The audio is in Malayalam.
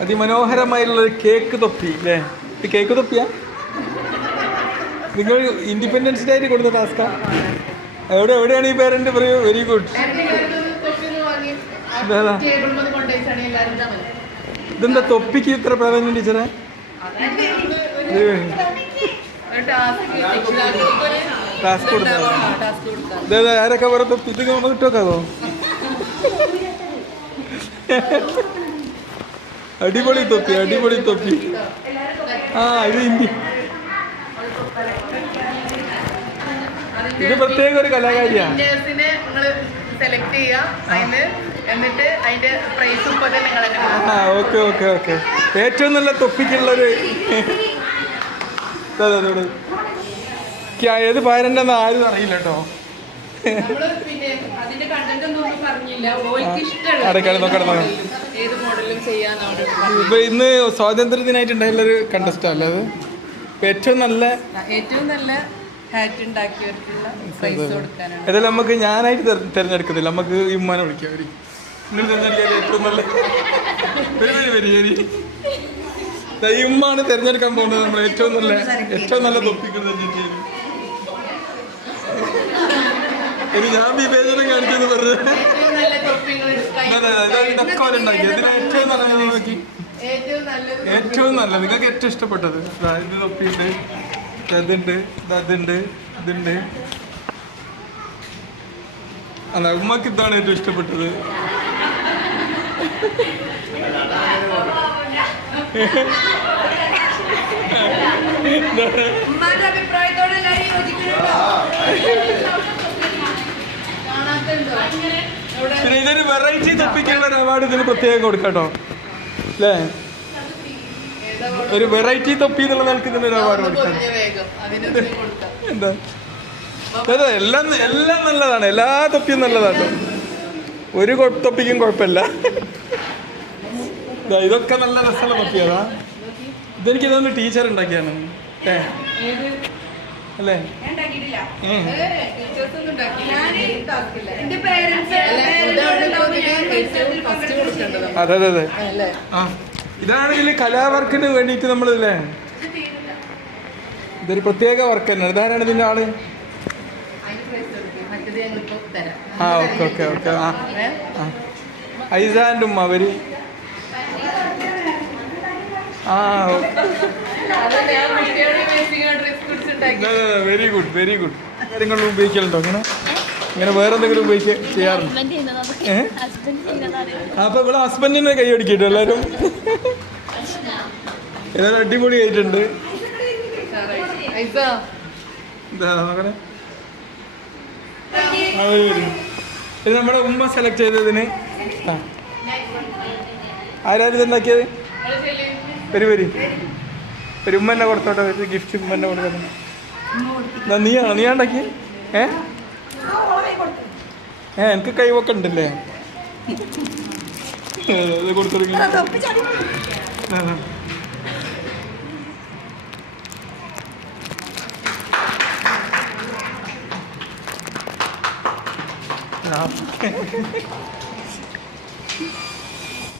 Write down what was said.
അതിമനോഹരമായിട്ടുള്ള ഒരു കേക്ക് തൊപ്പി അല്ലേ ഇത് കേക്ക് തൊപ്പിയാ? നിങ്ങൾ ഇൻഡിപെൻഡൻസ് ഡേ ആയിട്ട് കൊടുത്ത ടാസ്ക എവിടെ എവിടെയാണ് ഈ പേരന്റ് പറയൂ? Very good? ഇതെന്താ തൊപ്പിക്ക് ഇത്ര പ്രാധാന്യം ടീച്ചറെ? ടാസ്ക് ആരൊക്കെ തൊപ്പി? ഇത് നമ്മൾ ഇട്ടോക്കാതോ അടിപൊളി തൊപ്പി അടിപൊളി തൊപ്പി. ആ ഇത് ഇന്ത്യ. ഇത് പ്രത്യേക ഒരു കലാകാരിയാണ് സെലക്ട് ചെയ്യാം എന്നിട്ട് അതിന്റെ പ്രൈസും പോലെ നിങ്ങൾ തന്നെ ആ ഓക്കെ ഓക്കെ ഓക്കെ. ഏറ്റവും നല്ല തൊപ്പിക്കുള്ളൊരു ഏത് പാരന്റെന്ന് ആരും അറിയില്ല കേട്ടോ. അടക്കാട് നോക്കാം, നോക്കാം. ഏത് മോഡലും ചെയ്യാന്നാണ് ഇപ്പൊ ഇന്ന് സ്വാതന്ത്ര്യ ഒരു കണ്ടസ്റ്റ് അല്ലേ അത്? ഇപ്പൊ ഏറ്റവും നല്ല ഏറ്റവും നല്ല ഹാറ്റ് ഉണ്ടാക്കിയവർക്കുള്ള പ്രൈസ് കൊടുക്കാനാണ്. ഏതായാലും നമുക്ക് ഞാനായിട്ട് തെര- തിരഞ്ഞെടുക്കത്തില്ല. നമുക്ക് ഇമ്മാനെ വിളിക്കാം വരി. നിങ്ങൾ തിരഞ്ഞെടുക്കാൻ ഏറ്റവും നല്ല വരി വരി വരി വരി. ദാ ഈ ഉമ്മാണ് തിരഞ്ഞെടുക്കാൻ പോകുന്നത് നമ്മൾ ഏറ്റവും നല്ല ഏറ്റവും നല്ല തൊപ്പിക്കുന്നത് ഇനി ഞാൻ വിവേചനം കാണിച്ചെന്ന് പറഞ്ഞു ഇതൊക്കെ അവരുണ്ടാക്കി. ഇതിന് ഏറ്റവും നല്ലത് നോക്കി. ഏറ്റവും നല്ലത് നിങ്ങൾക്ക് ഏറ്റവും ഇഷ്ടപ്പെട്ടത്? ഇത് തൊപ്പിയുണ്ട് അതുണ്ട് അതുണ്ട് ഇതുണ്ട്. അല്ല ഉമ്മക്ക് ഇതാണ് ഏറ്റവും ഇഷ്ടപ്പെട്ടത്. ഉമ്മാന്റെ അഭിപ്രായത്തോടെ യോജിക്കുന്നുണ്ടോ? വെറൈറ്റി തൊപ്പിക്കുള്ള ഒരു അവാർഡ് ഇതിന് പ്രത്യേകം കൊടുക്കട്ടോ. അല്ലേ ഒരു വെറൈറ്റി തൊപ്പി എന്നുള്ള നിലയ്ക്ക് ഒരു അവാർഡ് കൊടുക്കാം. എന്താ? അതെ എല്ലാം എല്ലാം നല്ലതാണ്. എല്ലാ തൊപ്പിയും നല്ലതാണ്. ഒരു തൊപ്പിക്കും കുഴപ്പമില്ല. ദാ ഇതൊക്കെ നല്ല രസമുള്ള തൊപ്പിയതാ ഇതെനിക്ക് ഇതൊന്ന് ടീച്ചർ ഉണ്ടാക്കിയാണ്. ഏ? ഏത്? അല്ലേ? അതെ അതെ അതെ. ആ ഇതാണെങ്കിൽ കലാവർക്കിന് വേണ്ടിയിട്ട് നമ്മളില്ലേ? ഇതൊരു പ്രത്യേക വർക്ക് തന്നെ. ഇതാരാണ് ഇതിന്റെ ആൾ? ആ ഓക്കെ ഓക്കെ ഓക്കെ. ആ. ഐസാൻഡും അവർ. ആ വെരി ഗുഡ് വെരി ഗുഡ് കാര്യങ്ങളിൽ ഉപയോഗിക്കലുണ്ടോ അങ്ങനെ ഇങ്ങനെ? വേറെ എന്തെങ്കിലും ഉപയോഗിക്കുക ചെയ്യാറുണ്ട്? അപ്പൊ ഇവിടെ ഹസ്ബൻഡിനെ കൈ അടിക്കട്ടോ എല്ലാരും എല്ലാവരും അടിപൊളി ആയിട്ടുണ്ട്. ഇത് നമ്മുടെ ഉമ്മ സെലക്ട് ചെയ്തതിന്. ആരാരും ഇതുണ്ടാക്കിയത് വരി വരി. ഒരു ഉമ്മ എന്നെ കൊടുത്തോട്ടെ ഒരു ഗിഫ്റ്റ് ഉമ്മ എന്നെ കൊടുക്കണം നീയാണോ? നീ ഉണ്ടാക്കി ഏ? ഏ എനിക്ക് കൈവൊക്കെ ഉണ്ടല്ലേ? കൊടുത്തൊടുങ്ങി ആ.